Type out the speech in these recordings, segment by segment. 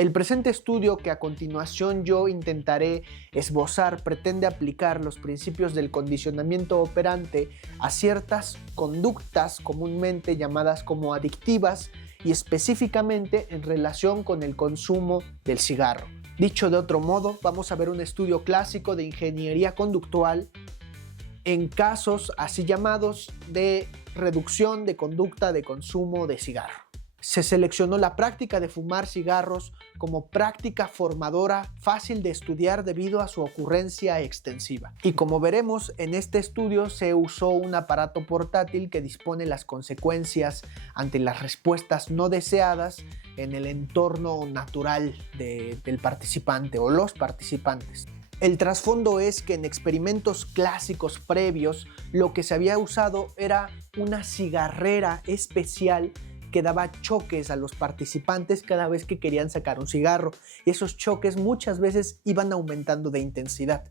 El presente estudio que a continuación yo intentaré esbozar pretende aplicar los principios del condicionamiento operante a ciertas conductas comúnmente llamadas como adictivas y específicamente en relación con el consumo del cigarro. Dicho de otro modo, vamos a ver un estudio clásico de ingeniería conductual en casos así llamados de reducción de conducta de consumo de cigarro. Se seleccionó la práctica de fumar cigarros como práctica formadora fácil de estudiar debido a su ocurrencia extensiva. Y como veremos, en este estudio se usó un aparato portátil que dispone las consecuencias ante las respuestas no deseadas en el entorno natural del participante o los participantes. El trasfondo es que en experimentos clásicos previos lo que se había usado era una cigarrera especial que daba choques a los participantes cada vez que querían sacar un cigarro. Y esos choques muchas veces iban aumentando de intensidad.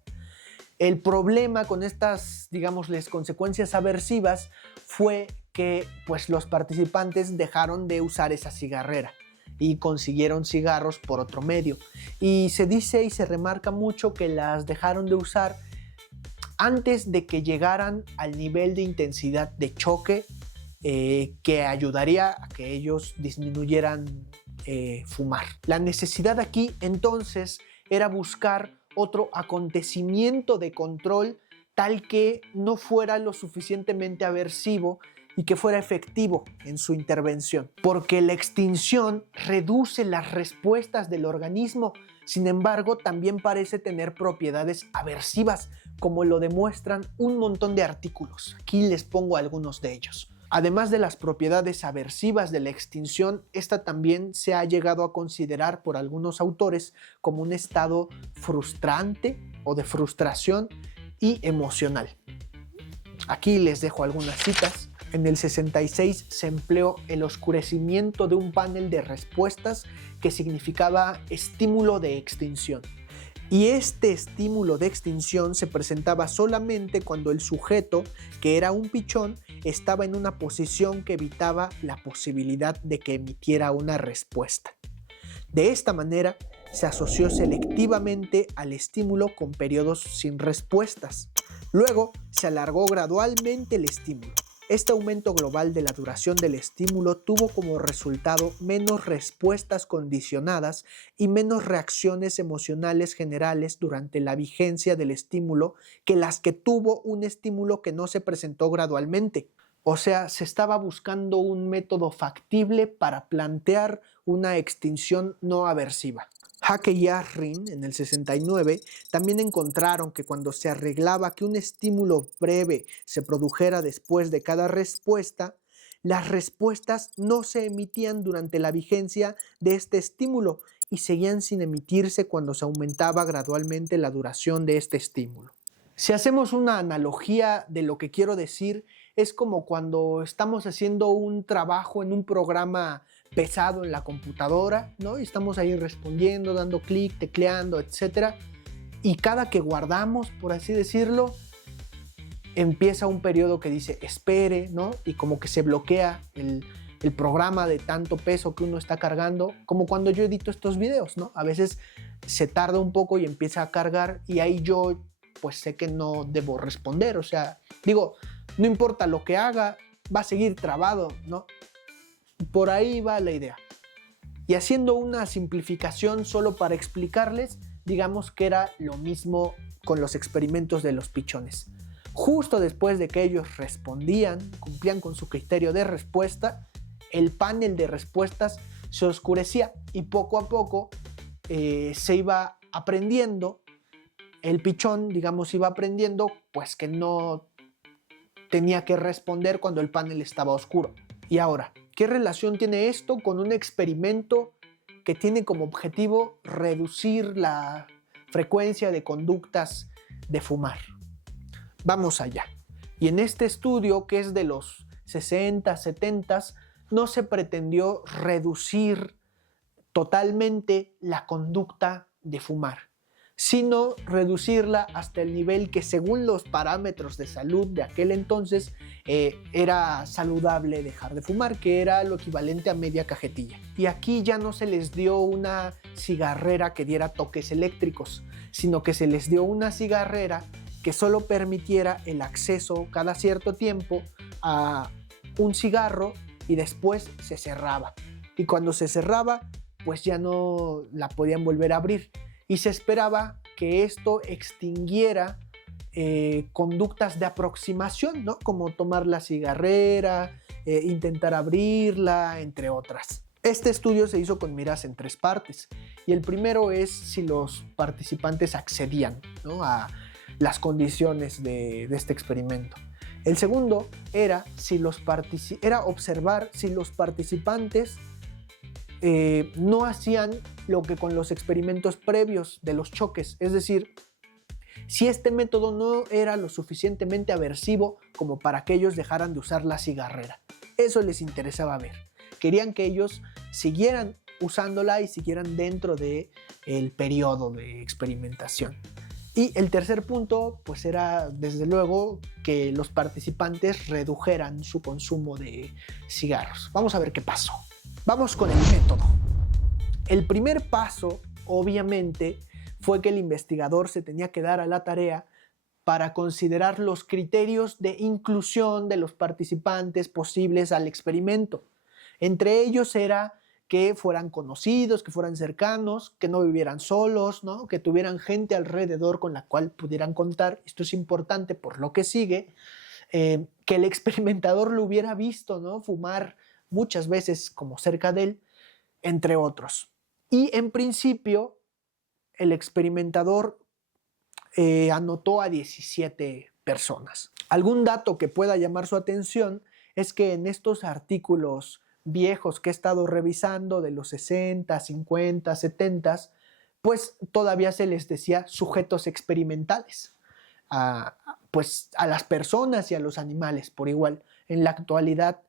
El problema con estas, digámosles, consecuencias aversivas fue que los participantes dejaron de usar esa cigarrera y consiguieron cigarros por otro medio. Y se dice y se remarca mucho que las dejaron de usar antes de que llegaran al nivel de intensidad de choque que ayudaría a que ellos disminuyeran fumar. La necesidad aquí entonces era buscar otro acontecimiento de control tal que no fuera lo suficientemente aversivo y que fuera efectivo en su intervención, porque la extinción reduce las respuestas del organismo. Sin embargo, también parece tener propiedades aversivas, como lo demuestran un montón de artículos. Aquí les pongo algunos de ellos. Además de las propiedades aversivas de la extinción, esta también se ha llegado a considerar por algunos autores como un estado frustrante o de frustración y emocional. Aquí les dejo algunas citas. En el 66 se empleó el oscurecimiento de un panel de respuestas que significaba estímulo de extinción. Y este estímulo de extinción se presentaba solamente cuando el sujeto, que era un pichón, estaba en una posición que evitaba la posibilidad de que emitiera una respuesta. De esta manera, se asoció selectivamente al estímulo con periodos sin respuestas. Luego, se alargó gradualmente el estímulo. Este aumento global de la duración del estímulo tuvo como resultado menos respuestas condicionadas y menos reacciones emocionales generales durante la vigencia del estímulo que las que tuvo un estímulo que no se presentó gradualmente. O sea, se estaba buscando un método factible para plantear una extinción no aversiva. Hake y Arrin, en el 69, también encontraron que cuando se arreglaba que un estímulo breve se produjera después de cada respuesta, las respuestas no se emitían durante la vigencia de este estímulo y seguían sin emitirse cuando se aumentaba gradualmente la duración de este estímulo. Si hacemos una analogía de lo que quiero decir, es como cuando estamos haciendo un trabajo en un programa pesado en la computadora, ¿no? Y estamos ahí respondiendo, dando clic, tecleando, etc. Y cada que guardamos, por así decirlo, empieza un periodo que dice espere, ¿no? Y como que se bloquea el programa de tanto peso que uno está cargando, como cuando yo edito estos videos, ¿no? A veces se tarda un poco y empieza a cargar y ahí yo pues sé que no debo responder, o sea, digo, no importa lo que haga, va a seguir trabado, ¿no? Por ahí va la idea. Y haciendo una simplificación solo para explicarles, digamos que era lo mismo con los experimentos de los pichones. Justo después de que ellos respondían, cumplían con su criterio de respuesta, el panel de respuestas se oscurecía y poco a poco se iba aprendiendo, el pichón, digamos, iba aprendiendo pues que no tenía que responder cuando el panel estaba oscuro. Y ahora, ¿qué relación tiene esto con un experimento que tiene como objetivo reducir la frecuencia de conductas de fumar? Vamos allá. Y en este estudio, que es de los 60, 70, no se pretendió reducir totalmente la conducta de fumar, sino reducirla hasta el nivel que, según los parámetros de salud de aquel entonces, era saludable dejar de fumar, que era lo equivalente a media cajetilla. Y aquí ya no se les dio una cigarrera que diera toques eléctricos, sino que se les dio una cigarrera que solo permitiera el acceso cada cierto tiempo a un cigarro y después se cerraba. Y cuando se cerraba, pues ya no la podían volver a abrir. Y se esperaba que esto extinguiera conductas de aproximación, ¿no? Como tomar la cigarrera, intentar abrirla, entre otras. Este estudio se hizo con miras en 3 partes. Y el primero es si los participantes accedían, ¿no?, a las condiciones de este experimento. El segundo era observar si los participantes no hacían lo que con los experimentos previos de los choques, es decir, si este método no era lo suficientemente aversivo como para que ellos dejaran de usar la cigarrera. Eso les interesaba ver. Querían que ellos siguieran usándola y siguieran dentro del periodo de experimentación. Y el tercer punto, pues era desde luego que los participantes redujeran su consumo de cigarros. Vamos a ver qué pasó. Vamos con el método. El primer paso, obviamente, fue que el investigador se tenía que dar a la tarea para considerar los criterios de inclusión de los participantes posibles al experimento. Entre ellos era que fueran conocidos, que fueran cercanos, que no vivieran solos, ¿no?, que tuvieran gente alrededor con la cual pudieran contar. Esto es importante por lo que sigue, que el experimentador lo hubiera visto, ¿no?, fumar muchas veces como cerca de él, entre otros. Y en principio, el experimentador anotó a 17 personas. Algún dato que pueda llamar su atención es que en estos artículos viejos que he estado revisando de los 60, 50, 70, pues todavía se les decía sujetos experimentales, pues a las personas y a los animales por igual. En la actualidad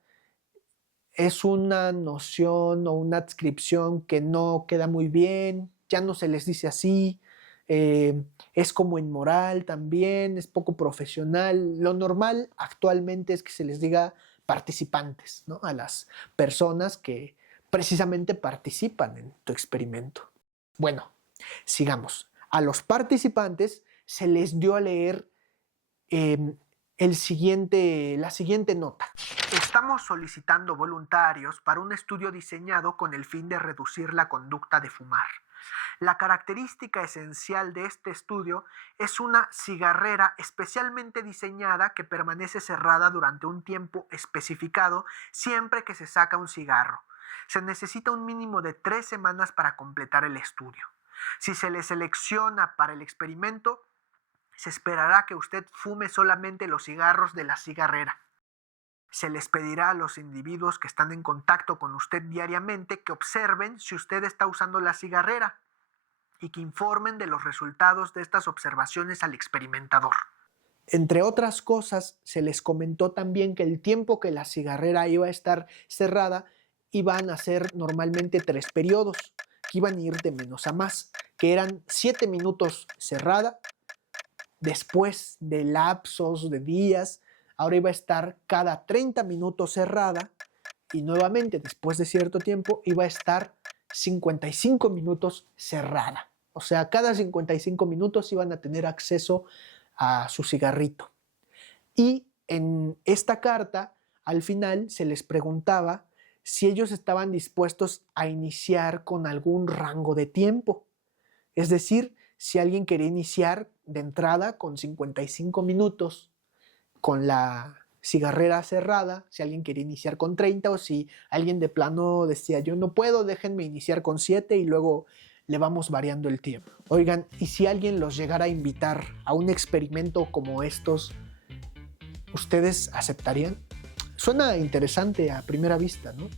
es una noción o una adscripción que no queda muy bien, ya no se les dice así, es como inmoral también, es poco profesional. Lo normal actualmente es que se les diga participantes, ¿no?, a las personas que precisamente participan en tu experimento. Bueno, sigamos. A los participantes se les dio a leer la siguiente nota. Estamos solicitando voluntarios para un estudio diseñado con el fin de reducir la conducta de fumar. La característica esencial de este estudio es una cigarrera especialmente diseñada que permanece cerrada durante un tiempo especificado siempre que se saca un cigarro. Se necesita un mínimo de 3 semanas para completar el estudio. Si se le selecciona para el experimento, se esperará que usted fume solamente los cigarros de la cigarrera. Se les pedirá a los individuos que están en contacto con usted diariamente que observen si usted está usando la cigarrera y que informen de los resultados de estas observaciones al experimentador. Entre otras cosas, se les comentó también que el tiempo que la cigarrera iba a estar cerrada iban a ser normalmente 3 periodos, que iban a ir de menos a más, que eran 7 minutos cerrada, después de lapsos de días, ahora iba a estar cada 30 minutos cerrada y nuevamente después de cierto tiempo iba a estar 55 minutos cerrada. O sea, cada 55 minutos iban a tener acceso a su cigarrito. Y en esta carta, al final, se les preguntaba si ellos estaban dispuestos a iniciar con algún rango de tiempo. Es decir, si alguien quería iniciar de entrada con 55 minutos con la cigarrera cerrada, si alguien quería iniciar con 30 o si alguien de plano decía yo no puedo, déjenme iniciar con 7 y luego le vamos variando el tiempo. Oigan, ¿y si alguien los llegara a invitar a un experimento como estos, ustedes aceptarían? Suena interesante a primera vista, ¿no?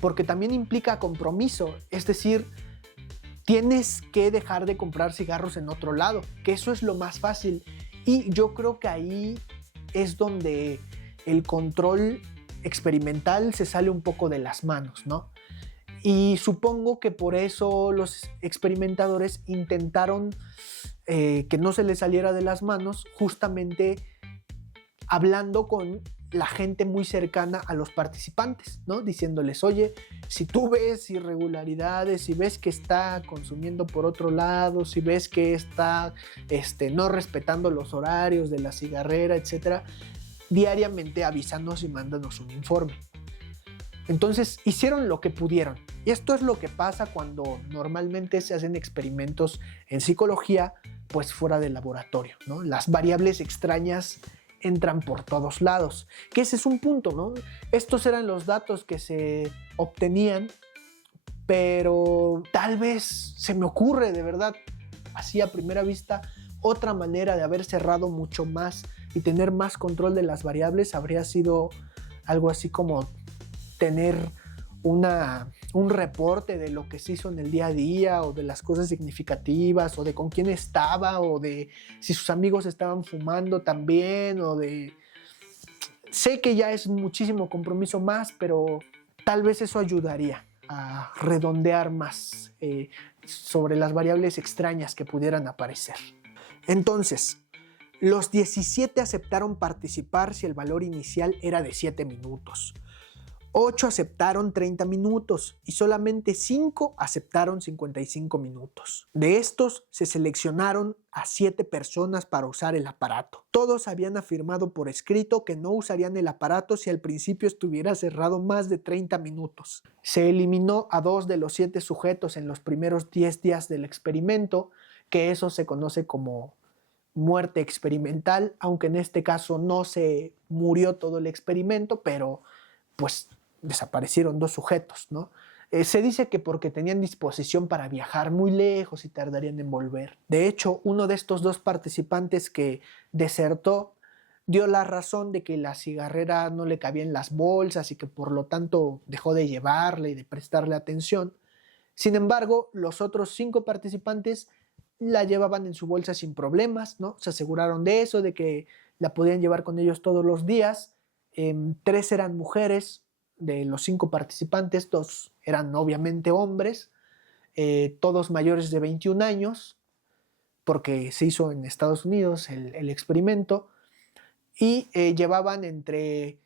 Porque también implica compromiso, es decir, tienes que dejar de comprar cigarros en otro lado, que eso es lo más fácil. Y yo creo que ahí es donde el control experimental se sale un poco de las manos, ¿no? Y supongo que por eso los experimentadores intentaron que no se le saliera de las manos, justamente hablando con la gente muy cercana a los participantes, ¿no? Diciéndoles, oye, si tú ves irregularidades, si ves que está consumiendo por otro lado, si ves que está no respetando los horarios de la cigarrera, etcétera, diariamente avísanos y mándanos un informe. Entonces hicieron lo que pudieron. Y esto es lo que pasa cuando normalmente se hacen experimentos en psicología, pues fuera del laboratorio, ¿no? Las variables extrañas entran por todos lados, que ese es un punto, ¿no? Estos eran los datos que se obtenían, pero tal vez se me ocurre de verdad, así a primera vista, otra manera de haber cerrado mucho más y tener más control de las variables habría sido algo así como tener un reporte de lo que se hizo en el día a día, o de las cosas significativas, o de con quién estaba, o de si sus amigos estaban fumando también, o de... Sé que ya es muchísimo compromiso más, pero tal vez eso ayudaría a redondear más sobre las variables extrañas que pudieran aparecer. Entonces, los 17 aceptaron participar si el valor inicial era de 7 minutos. 8 aceptaron 30 minutos y solamente 5 aceptaron 55 minutos. De estos, se seleccionaron a 7 personas para usar el aparato. Todos habían afirmado por escrito que no usarían el aparato si al principio estuviera cerrado más de 30 minutos. Se eliminó a 2 de los 7 sujetos en los primeros 10 días del experimento, que eso se conoce como muerte experimental, aunque en este caso no se murió todo el experimento, pero pues desaparecieron 2 sujetos, ¿no? Se dice que porque tenían disposición para viajar muy lejos y tardarían en volver. De hecho, uno de estos 2 participantes que desertó dio la razón de que la cigarrera no le cabía en las bolsas y que por lo tanto dejó de llevarla y de prestarle atención. Sin embargo, los otros 5 participantes la llevaban en su bolsa sin problemas, ¿no? Se aseguraron de eso, de que la podían llevar con ellos todos los días. 3 eran mujeres. De los 5 participantes, 2 eran obviamente hombres, todos mayores de 21 años, porque se hizo en Estados Unidos el experimento, y llevaban entre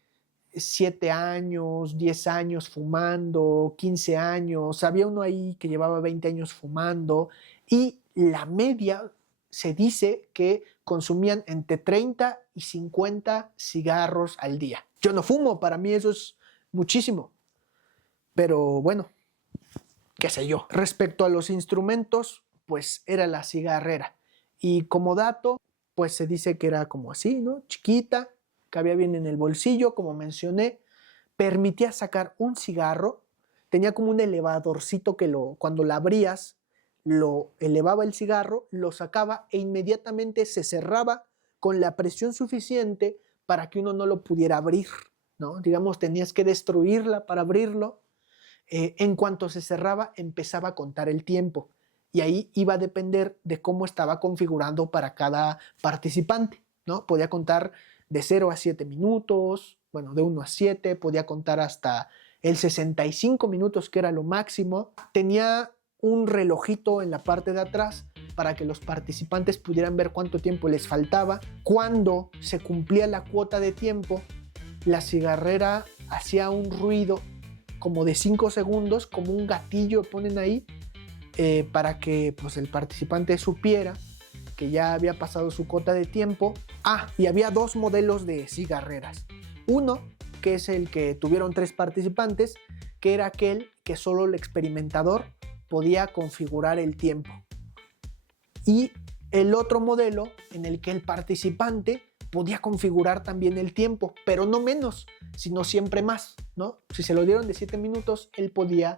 7 años, 10 años fumando, 15 años, había uno ahí que llevaba 20 años fumando, y la media se dice que consumían entre 30 y 50 cigarros al día. Yo no fumo, para mí eso es muchísimo, pero bueno, qué sé yo. Respecto a los instrumentos, pues era la cigarrera, y como dato, pues se dice que era como así, ¿no? Chiquita, cabía bien en el bolsillo, como mencioné, permitía sacar un cigarro, tenía como un elevadorcito que cuando la abrías, lo elevaba el cigarro, lo sacaba e inmediatamente se cerraba con la presión suficiente para que uno no lo pudiera abrir, ¿no? Digamos, tenías que destruirla para abrirlo. En cuanto se cerraba, empezaba a contar el tiempo, y ahí iba a depender de cómo estaba configurando para cada participante, ¿no? Podía contar de 0 a 7 minutos, bueno, de 1 a 7, podía contar hasta el 65 minutos, que era lo máximo. Tenía un relojito en la parte de atrás para que los participantes pudieran ver cuánto tiempo les faltaba. Cuando se cumplía la cuota de tiempo, la cigarrera hacía un ruido como de 5 segundos, como un gatillo ponen ahí, para que pues, el participante supiera que ya había pasado su cuota de tiempo. Y había 2 modelos de cigarreras. Uno, que es el que tuvieron 3 participantes, que era aquel que solo el experimentador podía configurar el tiempo. Y el otro modelo en el que el participante podía configurar también el tiempo, pero no menos, sino siempre más, ¿no? Si se lo dieron de 7 minutos, él podía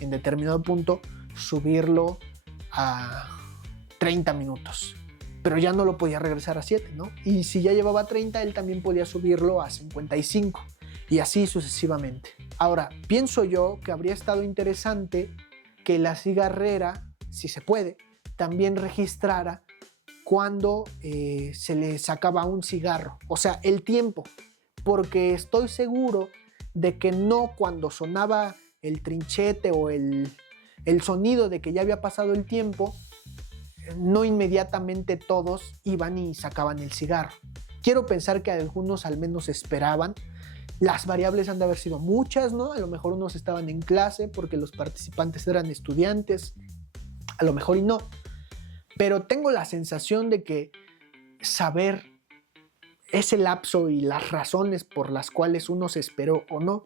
en determinado punto subirlo a 30 minutos, pero ya no lo podía regresar a 7, ¿no? Y si ya llevaba 30, él también podía subirlo a 55, y así sucesivamente. Ahora, pienso yo que habría estado interesante que la cigarrera, si se puede, también registrara cuando se le sacaba un cigarro, o sea, el tiempo, porque estoy seguro de que no cuando sonaba el trinchete o el sonido de que ya había pasado el tiempo, no inmediatamente todos iban y sacaban el cigarro. Quiero pensar que algunos al menos esperaban. Las variables han de haber sido muchas, ¿no? A lo mejor unos estaban en clase porque los participantes eran estudiantes, a lo mejor y no. Pero tengo la sensación de que saber ese lapso y las razones por las cuales uno se esperó o no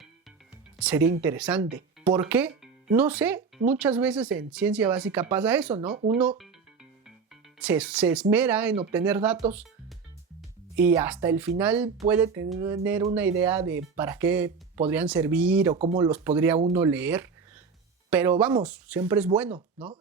sería interesante. ¿Por qué? No sé, muchas veces en ciencia básica pasa eso, ¿no? Uno se esmera en obtener datos y hasta el final puede tener una idea de para qué podrían servir o cómo los podría uno leer, pero vamos, siempre es bueno, ¿no?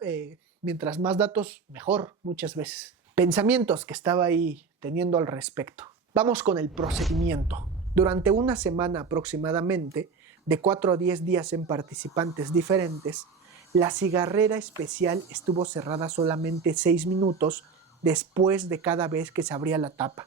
Mientras más datos, mejor muchas veces. Pensamientos que estaba ahí teniendo al respecto. Vamos con el procedimiento. Durante una semana aproximadamente, de 4 a 10 días en participantes diferentes, la cigarrera especial estuvo cerrada solamente 6 minutos después de cada vez que se abría la tapa.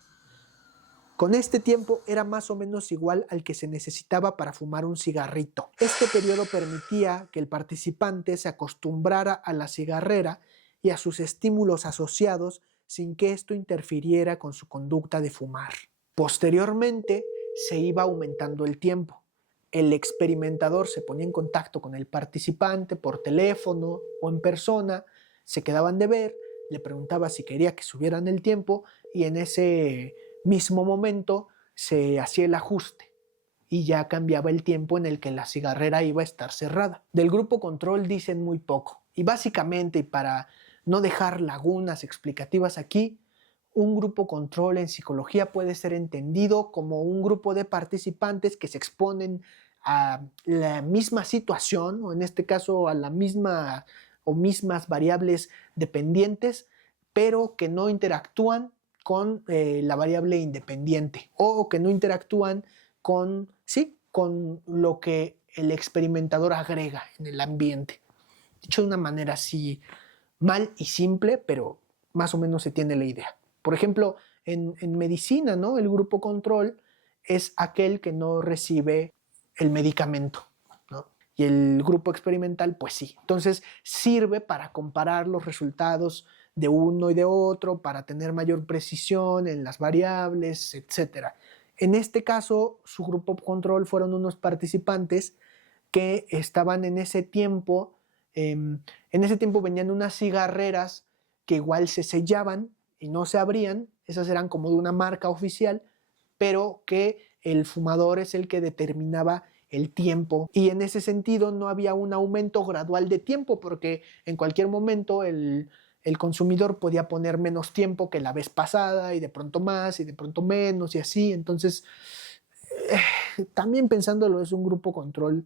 Con este tiempo era más o menos igual al que se necesitaba para fumar un cigarrito. Este periodo permitía que el participante se acostumbrara a la cigarrera y a sus estímulos asociados sin que esto interfiriera con su conducta de fumar. Posteriormente se iba aumentando el tiempo. El experimentador se ponía en contacto con el participante por teléfono o en persona, se quedaban de ver, le preguntaba si quería que subieran el tiempo y en ese mismo momento se hacía el ajuste y ya cambiaba el tiempo en el que la cigarrera iba a estar cerrada. Del grupo control dicen muy poco y básicamente, y para no dejar lagunas explicativas aquí, un grupo control en psicología puede ser entendido como un grupo de participantes que se exponen a la misma situación, o en este caso a la misma o mismas variables dependientes, pero que no interactúan con la variable independiente o que no interactúan con lo que el experimentador agrega en el ambiente. Dicho de una manera así mal y simple, pero más o menos se tiene la idea. Por ejemplo, en medicina, ¿no? El grupo control es aquel que no recibe el medicamento, ¿no? Y el grupo experimental, pues sí. Entonces sirve para comparar los resultados de uno y de otro, para tener mayor precisión en las variables, etc. En este caso, su grupo control fueron unos participantes que estaban en ese tiempo venían unas cigarreras que igual se sellaban y no se abrían, esas eran como de una marca oficial, pero que el fumador es el que determinaba el tiempo y en ese sentido no había un aumento gradual de tiempo porque en cualquier momento el consumidor podía poner menos tiempo que la vez pasada y de pronto más y de pronto menos y así. Entonces, también pensándolo, es un grupo control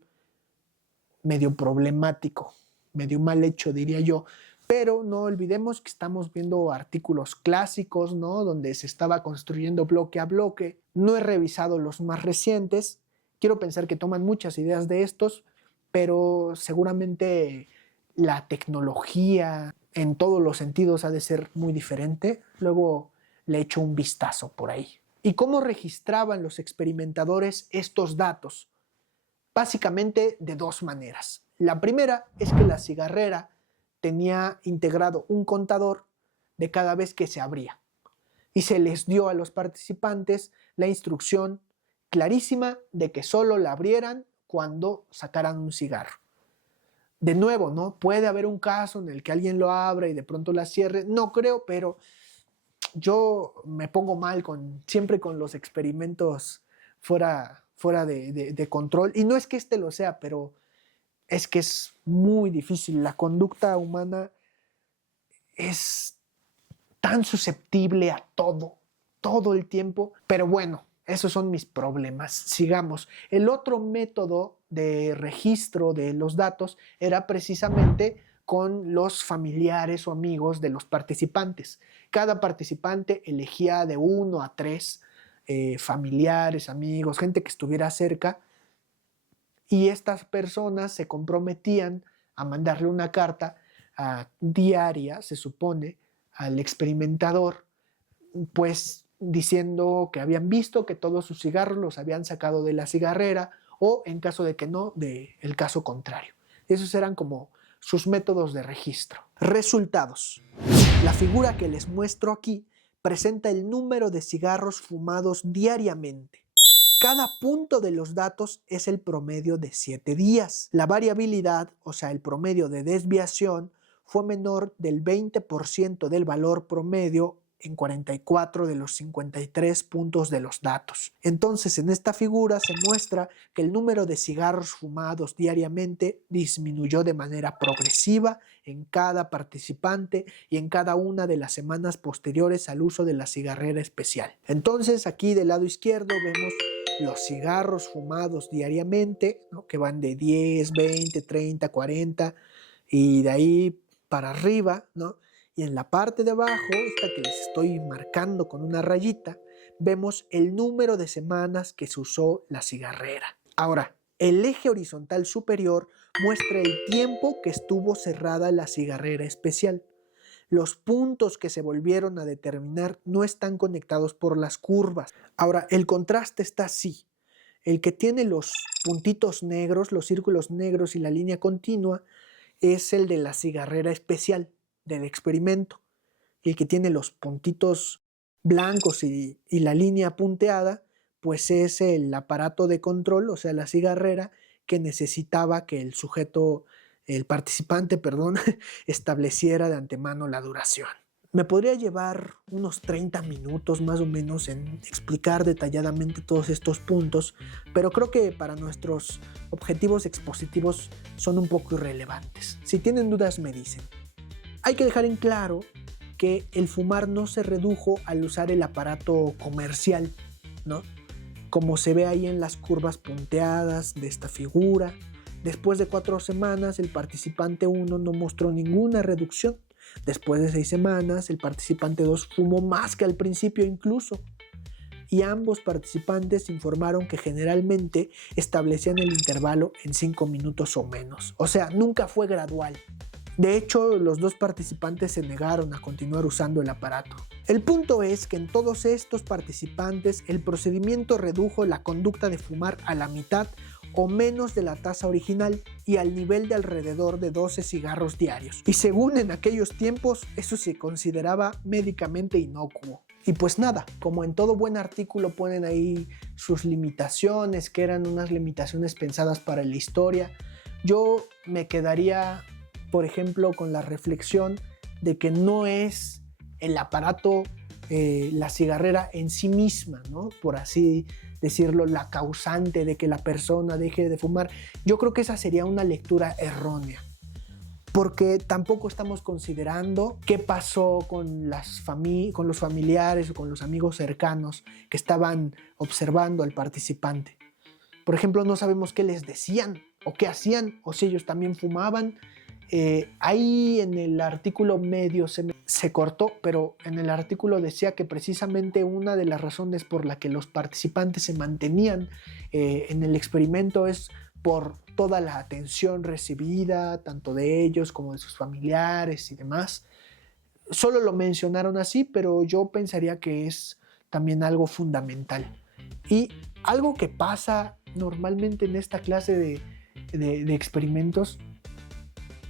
medio problemático, medio mal hecho, diría yo. Pero no olvidemos que estamos viendo artículos clásicos, ¿no? Donde se estaba construyendo bloque a bloque. No he revisado los más recientes. Quiero pensar que toman muchas ideas de estos, pero seguramente la tecnología en todos los sentidos ha de ser muy diferente. Luego le echo un vistazo por ahí. ¿Y cómo registraban los experimentadores estos datos? Básicamente de dos maneras. La primera es que la cigarrera tenía integrado un contador de cada vez que se abría y se les dio a los participantes la instrucción clarísima de que solo la abrieran cuando sacaran un cigarro. De nuevo, ¿no? Puede haber un caso en el que alguien lo abra y de pronto la cierre. No creo, pero yo me pongo mal siempre con los experimentos fuera de control. Y no es que este lo sea, pero es que es muy difícil. La conducta humana es tan susceptible a todo el tiempo. Pero bueno, esos son mis problemas. Sigamos. El otro método de registro de los datos era precisamente con los familiares o amigos de los participantes. Cada participante elegía de 1 a 3 familiares, amigos, gente que estuviera cerca, y estas personas se comprometían a mandarle una carta diaria, se supone, al experimentador, pues diciendo que habían visto que todos sus cigarros los habían sacado de la cigarrera o, en caso de que no, del caso contrario. Esos eran como sus métodos de registro. Resultados. La figura que les muestro aquí presenta el número de cigarros fumados diariamente. Cada punto de los datos es el promedio de 7 días. La variabilidad, o sea, el promedio de desviación, fue menor del 20% del valor promedio en 44 de los 53 puntos de los datos. Entonces, en esta figura se muestra que el número de cigarros fumados diariamente disminuyó de manera progresiva en cada participante y en cada una de las semanas posteriores al uso de la cigarrera especial. Entonces, aquí del lado izquierdo vemos los cigarros fumados diariamente, ¿no?, que van de 10, 20, 30, 40 y de ahí para arriba, ¿no? Y en la parte de abajo, esta que les estoy marcando con una rayita, vemos el número de semanas que se usó la cigarrera. Ahora, el eje horizontal superior muestra el tiempo que estuvo cerrada la cigarrera especial. Los puntos que se volvieron a determinar no están conectados por las curvas. Ahora, el contraste está así. El que tiene los puntitos negros, los círculos negros y la línea continua, es el de la cigarrera especial, del experimento. Y el que tiene los puntitos blancos y la línea punteada, pues es el aparato de control, o sea, la cigarrera, que necesitaba que el participante, estableciera de antemano la duración. Me podría llevar unos 30 minutos más o menos en explicar detalladamente todos estos puntos, pero creo que para nuestros objetivos expositivos son un poco irrelevantes. Si tienen dudas, me dicen. Hay que dejar en claro que el fumar no se redujo al usar el aparato comercial, ¿no?, como se ve ahí en las curvas punteadas de esta figura. Después de 4 semanas, el participante 1 no mostró ninguna reducción. Después de 6 semanas, el participante 2 fumó más que al principio incluso. Y ambos participantes informaron que generalmente establecían el intervalo en 5 minutos o menos. O sea, nunca fue gradual. De hecho, los dos participantes se negaron a continuar usando el aparato. El punto es que en todos estos participantes el procedimiento redujo la conducta de fumar a la mitad o menos de la tasa original y al nivel de alrededor de 12 cigarros diarios. Y según en aquellos tiempos, eso se consideraba médicamente inocuo. Y pues nada, como en todo buen artículo ponen ahí sus limitaciones, que eran unas limitaciones pensadas para la historia, yo me quedaría, por ejemplo, con la reflexión de que no es el aparato, la cigarrera en sí misma, ¿no?, por así decirlo, la causante de que la persona deje de fumar. Yo creo que esa sería una lectura errónea, porque tampoco estamos considerando qué pasó con los familiares o con los amigos cercanos que estaban observando al participante. Por ejemplo, no sabemos qué les decían o qué hacían, o si ellos también fumaban. Ahí en el artículo medio se cortó, pero en el artículo decía que precisamente una de las razones por la que los participantes se mantenían en el experimento es por toda la atención recibida, tanto de ellos como de sus familiares y demás. Solo lo mencionaron así, pero yo pensaría que es también algo fundamental. Y algo que pasa normalmente en esta clase de experimentos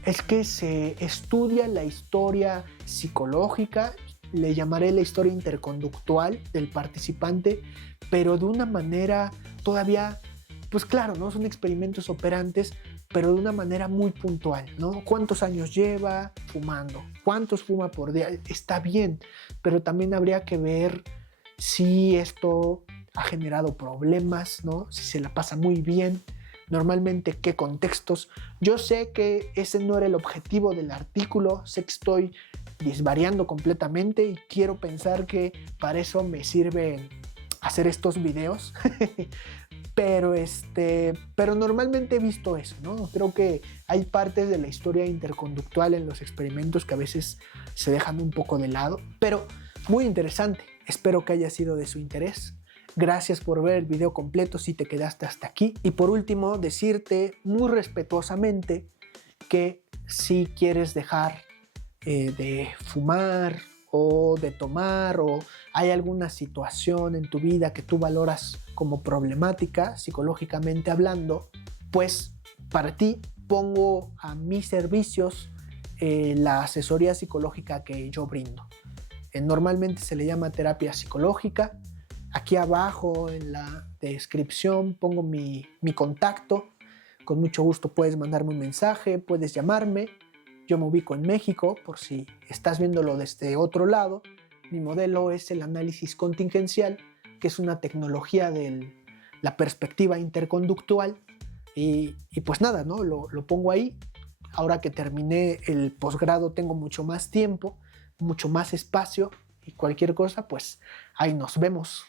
es que se estudia la historia psicológica, le llamaré la historia interconductual del participante, pero de una manera todavía, pues claro, ¿no?, son experimentos operantes, pero de una manera muy puntual, ¿no? ¿Cuántos años lleva fumando? ¿Cuántos fuma por día? Está bien, pero también habría que ver si esto ha generado problemas, ¿no?, si se la pasa muy bien. Normalmente, ¿qué contextos? Yo sé que ese no era el objetivo del artículo, sé que estoy desvariando completamente y quiero pensar que para eso me sirve hacer estos videos, pero normalmente he visto eso, ¿no? Creo que hay partes de la historia interconductual en los experimentos que a veces se dejan un poco de lado, pero muy interesante. Espero que haya sido de su interés. Gracias por ver el video completo si te quedaste hasta aquí. Y por último, decirte muy respetuosamente que si quieres dejar de fumar o de tomar, o hay alguna situación en tu vida que tú valoras como problemática, psicológicamente hablando, pues para ti pongo a mis servicios la asesoría psicológica que yo brindo. Normalmente se le llama terapia psicológica. Aquí abajo en la descripción pongo mi contacto. Con mucho gusto puedes mandarme un mensaje, puedes llamarme. Yo me ubico en México, por si estás viéndolo desde otro lado. Mi modelo es el análisis contingencial, que es una tecnología de la perspectiva interconductual. Y pues nada, ¿no? Lo pongo ahí. Ahora que terminé el posgrado tengo mucho más tiempo, mucho más espacio y cualquier cosa, pues ahí nos vemos.